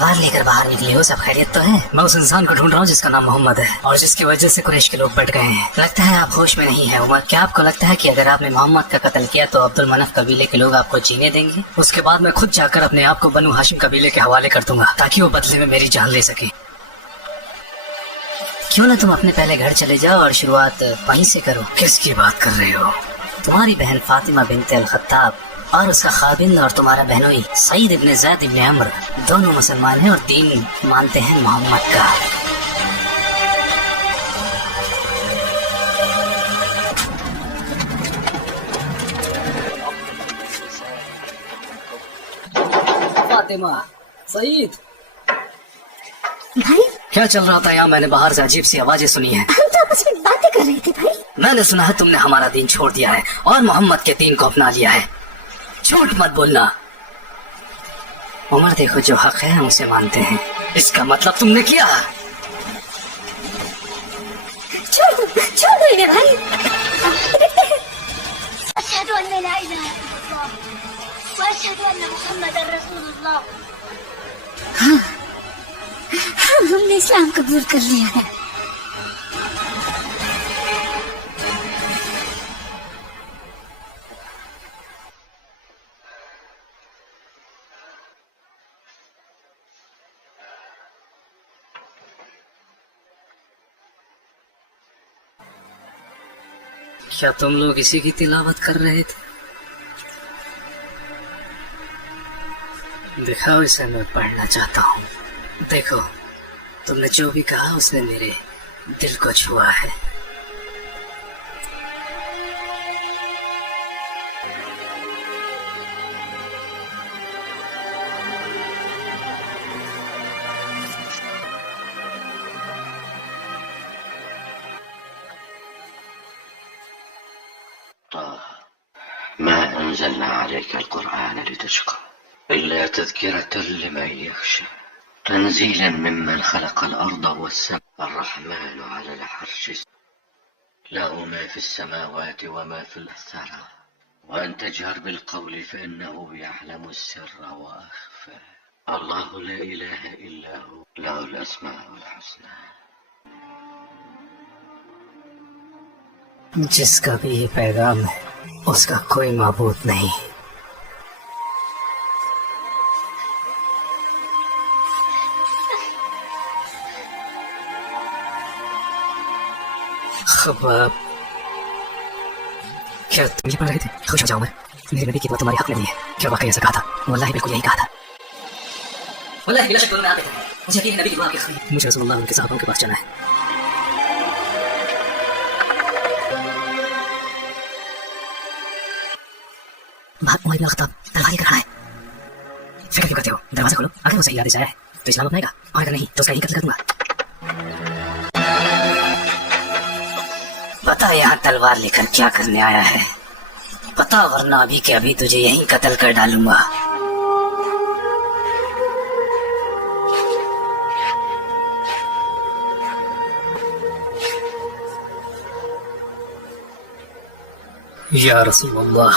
तलवार लेकर बाहर निकले हो, सब खैरियत तो है? मैं उस इंसान को ढूंढ रहा हूँ जिसका नाम मोहम्मद है और जिसकी वजह से कुरैश के लोग बढ़ गए हैं। लगता है आप होश में नहीं है उमर। क्या आपको लगता है कि अगर आपने मोहम्मद का कत्ल किया तो अब्दुल मनाफ कबीले के लोग आपको जीने देंगे? उसके बाद मैं खुद जाकर अपने आप को बनु हाशिम कबीले के हवाले कर दूंगा ताकि वो बदले में मेरी जान ले सके। क्यों ना तुम अपने पहले घर चले जाओ और शुरुआत वहीं से करो। किसकी बात कर रहे हो? तुम्हारी बहन फातिमा बिनते अल खत्ताब और उसका खाबिंद और तुम्हारा बहनोई सईद इब्ने ज़ैद इब्ने अम्र दोनों मुसलमान हैं और दीन मानते हैं मोहम्मद का। फातिमा, सईद भाई क्या चल रहा था यहाँ? मैंने बाहर से अजीब सी आवाजें सुनी है। हम तो आपस में बातें कर रहे थे भाई। मैंने सुना है तुमने हमारा दीन छोड़ दिया है और मोहम्मद के दीन को अपना लिया है। झूठ मत बोलना। उमर देखो, जो हक है हम उसे मानते हैं। इसका मतलब तुमने किया। छोड़ दो इन्हें भाई। अशहदु अन्ना ला इलाहा इल्लल्लाह व अशहदु अन्ना मुहम्मदन रसूलुल्लाह। हाँ, हमने इस्लाम कबूल कर लिया है। क्या तुम लोग इसी की तिलावत कर रहे थे? दिखाओ इसे, मैं पढ़ना चाहता हूँ। देखो, तुमने जो भी कहा उसने मेरे दिल को छुआ है। ما أنزلنا عليك القرآن لتشقى إلا تذكرة لمن يخشى تنزيلا ممن خلق الأرض والسماء الرحمن على العرش له ما في السماوات وما في الثرى وأن تجهر بالقول فإنه يعلم السر وأخفى الله لا إله إلا هو له الأسماء الحسنى. जिसका भी ये पैगाम है उसका कोई माबूद नहीं। खबाब, क्या तुम ये पढ़ रहे थे? खुश हो जाओ, मेरे नबी की बात तुम्हारे हक में नहीं है। क्या वाकई ऐसा कहा था? वल्लाही बिल्कुल यही कहा था। वल्लाही बिला शक आप देते हैं। मुझे यकीन है नबी की दुआ आपके खैर। मुझे रसूलुल्लाह उनके सहाबाओं के पास जाना है। उमर इब्न खत्ताब तलवार लेकर खड़ा है। फिक्र क्यों करते हो? दरवाजा खोलो। अगर वो सही इरादे से आया है तो इस्लाम अपनाएगा और अगर नहीं तो उसका यही कत्ल कर दूंगा। पता यहाँ तलवार लेकर क्या करने आया है? पता, वरना अभी के अभी तुझे यहीं कत्ल कर डालूंगा। या रसूलुल्लाह,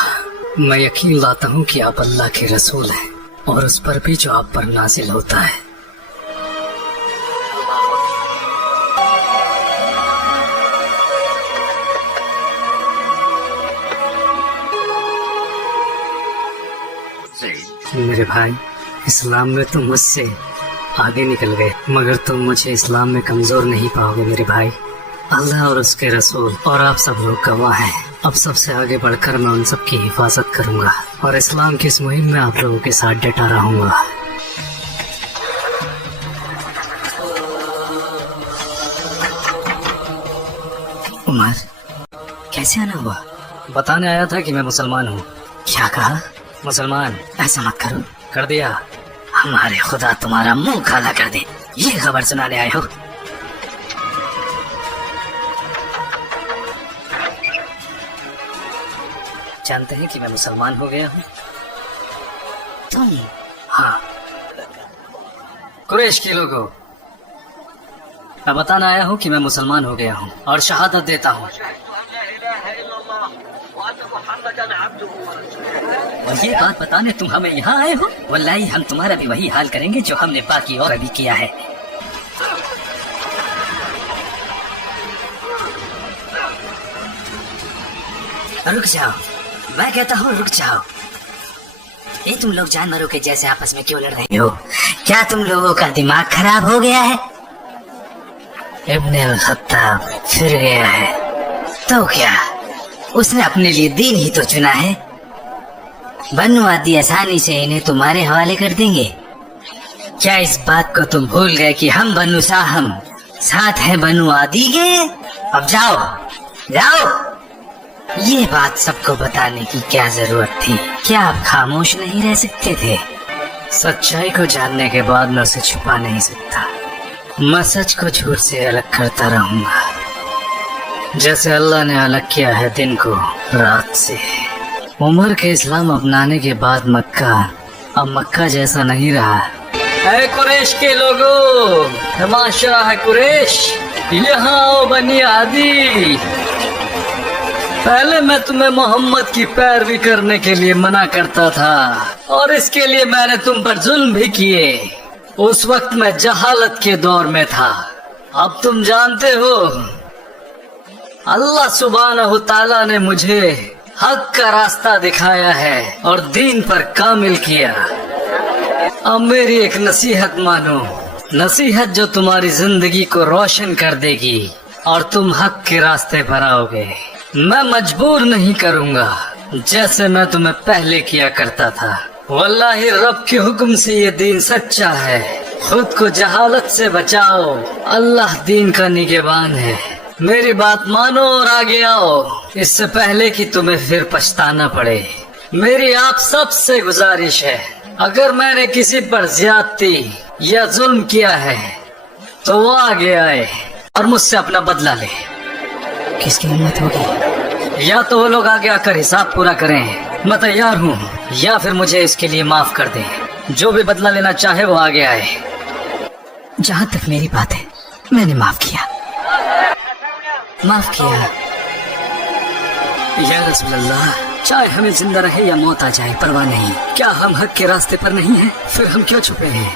मैं यकीन लाता हूँ कि आप अल्लाह के रसूल हैं और उस पर भी जो आप पर नाजिल होता है। मेरे भाई, इस्लाम में तुम मुझसे आगे निकल गए, मगर तुम मुझे इस्लाम में कमजोर नहीं पाओगे मेरे भाई। अल्लाह और उसके रसूल और आप सब लोग गवाह हैं। अब सबसे आगे बढ़कर मैं उन सब की हिफाजत करूंगा और इस्लाम की इस मुहिम में आप लोगों के साथ डटा रहूंगा। उमर, कैसे आना हुआ? बताने आया था कि मैं मुसलमान हूँ। क्या कहा? मुसलमान। ऐसा मत करो। कर दिया। हमारे खुदा तुम्हारा मुंह काला कर दे। ये खबर सुनाने आए हो? जानते हैं कि मैं मुसलमान हो गया हूँ? तुम? हाँ। कुरैश के लोगों, मैं बताना आया हूँ कि मैं मुसलमान हो गया हूँ और शहादत देता हूँ محمدا عبده ورسوله. اور یہ بات بتانے تم ہمیں یہاں آئے ہو؟ واللہ ہم تمہارا بھی وہی حال کریں گے جو ہم نے باقی اور ابھی کیا ہے. رک جاؤ، میں کہتا ہوں رک جاؤ. یہ تم لوگ جانوروں کے جیسے آپس میں کیوں لڑ رہے ہو؟ کیا تم لوگوں کا دماغ خراب ہو گیا ہے؟ ابن الخطاب پھر گیا ہے تو کیا، اس نے اپنے لیے دین ہی تو چنا ہے. بنو عادی آسانی سے انہیں تمہارے حوالے کر دیں گے. کیا اس بات کو تم بھول گئے کہ ہم بنو ساہم ساتھ ہیں بنو عادی کے؟ اب جاؤ جاؤ. یہ بات سب کو بتانے کی کیا ضرورت تھی؟ کیا آپ خاموش نہیں رہ سکتے تھے؟ سچائی کو جاننے کے بعد میں اسے چھپا نہیں سکتا. میں سچ کو جھوٹ سے الگ کرتا رہوں گا، جیسے اللہ نے الگ کیا ہے دن کو رات سے. عمر کے اسلام اپنانے کے بعد مکہ اب مکہ جیسا نہیں رہا. اے قریش کے لوگوں، تماشا ہے قریش، یہاں آؤ بنی عادی. پہلے میں تمہیں محمد کی پیروی کرنے کے لیے منع کرتا تھا اور اس کے لیے میں نے تم پر ظلم بھی کیے. اس وقت میں جہالت کے دور میں تھا. اب تم جانتے ہو اللہ سبحانہ تعالیٰ نے مجھے حق کا راستہ دکھایا ہے اور دین پر کامل کیا. اب میری ایک نصیحت مانو، نصیحت جو تمہاری زندگی کو روشن کر دے گی اور تم حق کے راستے پر آؤ گے. میں مجبور نہیں کروں گا جیسے میں تمہیں پہلے کیا کرتا تھا. واللہ رب کے حکم سے یہ دین سچا ہے. خود کو جہالت سے بچاؤ، اللہ دین کا نگہبان ہے. میری بات مانو اور آگے آؤ اس سے پہلے کہ تمہیں پھر پچھتانا پڑے. میری آپ سب سے گزارش ہے، اگر میں نے کسی پر زیادتی یا ظلم کیا ہے تو وہ آگے آئے اور مجھ سے اپنا بدلہ لے. کس کی ہمت ہوگی؟ یا تو وہ لوگ آگے آ کر حساب پورا کریں، میں تیار ہوں، یا پھر مجھے اس کے لیے معاف کر دیں. جو بھی بدلہ لینا چاہے وہ آگے آئے. جہاں تک میری بات ہے میں نے معاف کیا. یا رسول اللہ، چاہے ہمیں زندہ رہے یا موت آ جائے پرواہ نہیں. کیا ہم حق کے راستے پر نہیں ہیں؟ پھر ہم کیوں چھپے ہیں؟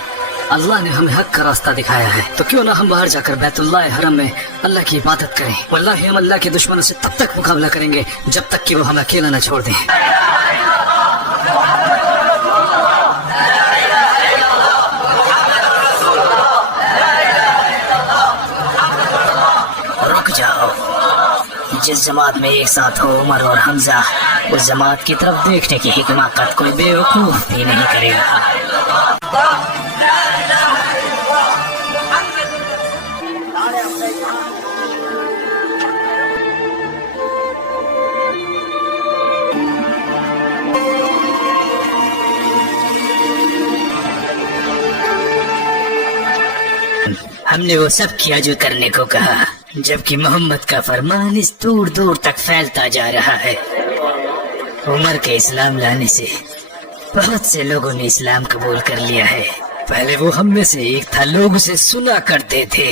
اللہ نے ہمیں حق کا راستہ دکھایا ہے تو کیوں نہ ہم باہر جا کر بیت اللہ حرم میں اللہ کی عبادت کریں. واللہ ہم اللہ کے دشمنوں سے تب تک مقابلہ کریں گے جب تک کہ وہ ہمیں اکیلا نہ چھوڑ دیں. رک جاؤ. جس جماعت میں ایک ساتھ ہو عمر اور حمزہ، اس جماعت کی طرف دیکھنے کی حکمت کوئی بے وقوف بھی نہیں کرے گا. ہم نے وہ سب کیا جو کرنے کو کہا، جبکہ محمد کا فرمان اس دور دور تک پھیلتا جا رہا ہے. عمر کے اسلام لانے سے بہت سے لوگوں نے اسلام قبول کر لیا ہے. پہلے وہ ہم میں سے ایک تھا، لوگ اسے سنا کرتے تھے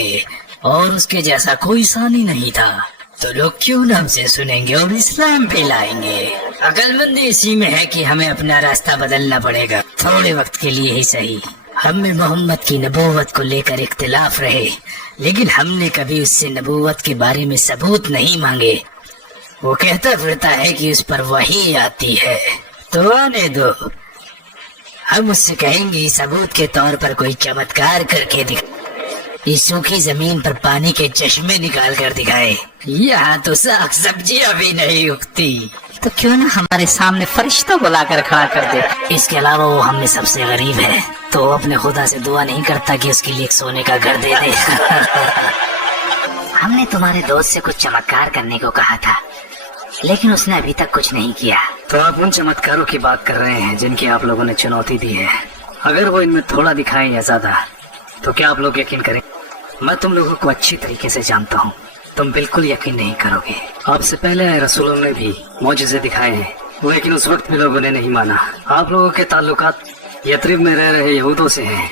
اور اس کے جیسا کوئی ثانی نہیں تھا. تو لوگ کیوں نہ ہم سے سنیں گے اور اسلام پہ لائیں گے. عقل مندی اسی میں ہے کہ ہمیں اپنا راستہ بدلنا پڑے گا، تھوڑے وقت کے لیے ہی صحیح. ہم میں محمد کی نبوت کو لے کر اختلاف رہے، لیکن ہم نے کبھی اس سے نبوت کے بارے میں ثبوت نہیں مانگے. وہ کہتا پھرتا ہے کہ اس پر وحی آتی ہے، تو آنے دو. ہم اس سے کہیں گے ثبوت کے طور پر کوئی چمتکار کر کے اس سوکھی زمین پر پانی کے چشمے نکال کر دکھائے. یہاں تو ساگ سبزیاں بھی نہیں اگتی، تو کیوں نہ ہمارے سامنے فرشتہ بلا کر کھڑا کر دے. اس کے علاوہ وہ ہم میں سب سے غریب ہے، تو وہ اپنے خدا سے دعا نہیں کرتا کہ اس کے لیے ایک سونے کا گھر دے دے. ہم نے تمہارے دوست سے کچھ چمتکار کرنے کو کہا تھا، لیکن اس نے ابھی تک کچھ نہیں کیا. تو آپ ان چمتکاروں کی بات کر رہے ہیں جن کی آپ لوگوں نے چنوتی دی ہے. اگر وہ ان میں تھوڑا دکھائیں یا زیادہ تو کیا آپ لوگ یقین کریں؟ میں تم لوگوں کو اچھی طریقے سے جانتا ہوں، تم بالکل یقین نہیں کرو گے. آپ سے پہلے آئے رسولوں نے بھی معجزے دکھائے ہیں، لیکن اس وقت بھی لوگوں نے نہیں مانا. آپ لوگوں کے تعلقات یثرب میں رہ رہے یہودوں سے ہیں،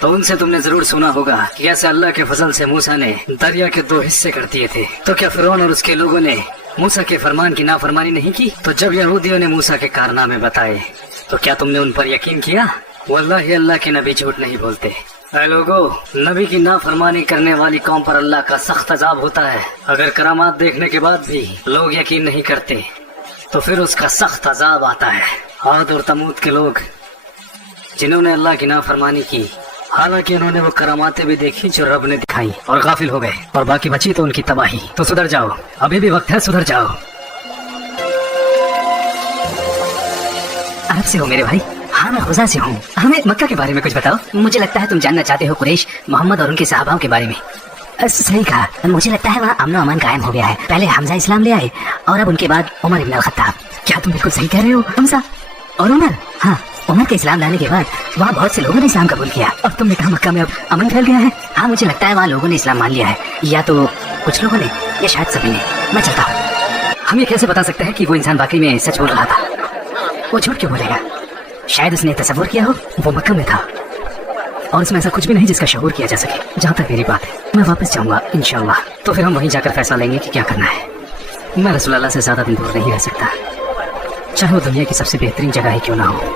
تو ان سے تم نے ضرور سنا ہوگا کہ ایسے اللہ کے فضل سے موسیٰ نے دریا کے 2 حصے کر دیے تھے. تو کیا فرعون اور اس کے لوگوں نے मूसा के फरमान की नाफरमानी नहीं की? तो जब यहूदियों ने मूसा के कारनामे बताए तो क्या तुमने उन पर यकीन किया? वल्लाही अल्लाह के नबी झूठ नहीं बोलते। ऐ लोगो, नबी की नाफरमानी करने वाली कौम पर अल्लाह का सख्त अजाब होता है। अगर करामात देखने के बाद भी लोग यकीन नहीं करते तो फिर उसका सख्त अजाब आता है। आद और तमूद के लोग जिन्होंने अल्लाह की नाफरमानी की, हालांकि उन्होंने वो करामातें भी देखी जो रब ने दिखाई, और गाफिल हो गए, और बाकी बची तो उनकी तबाही। तो सुधर जाओ, अभी भी वक्त है, सुधर जाओ। अरब से हो मेरे भाई? हाँ, मैं खुजा से हूँ। हमें मक्का के बारे में कुछ बताओ। मुझे लगता है तुम जानना चाहते हो कुरैश, मोहम्मद और उनके सहाबाओं के बारे में। सही कहा, मुझे लगता है वहाँ अमन अमान कायम हो गया है। पहले हमजा इस्लाम ले आए और अब उनके बाद उमर इब्न अल-खत्ताब। क्या तुम बिल्कुल सही कह रहे हो? हमजा और उमर? हाँ, उमर के इस्लाम लाने के बाद वहाँ बहुत से लोगों ने इस्लाम कबूल किया। और तुमने कहा मक्का में अब अमन फैल गया है। हाँ, मुझे लगता है वहाँ लोगों ने इस्लाम मान लिया है, या तो कुछ लोगों ने या शायद सभी ने। मैं चलता हूँ। हम ये कैसे बता सकते हैं कि वो इंसान वाकई में सच बोल रहा था? वो झूठ क्यों बोलेगा? शायद उसने तसव्वुर किया हो वो मक्का में था और इसमें ऐसा कुछ भी नहीं जिसका शऊर किया जा सके। जहाँ तक मेरी बात है, मैं वापस जाऊंगा इंशाअल्लाह। तो फिर हम वहीं जाकर फैसला लेंगे कि क्या करना है। मैं रसूलुल्लाह से ज्यादा दिन दूर नहीं रह सकता, चाहे वो दुनिया की सबसे बेहतरीन जगह ही क्यों ना हो।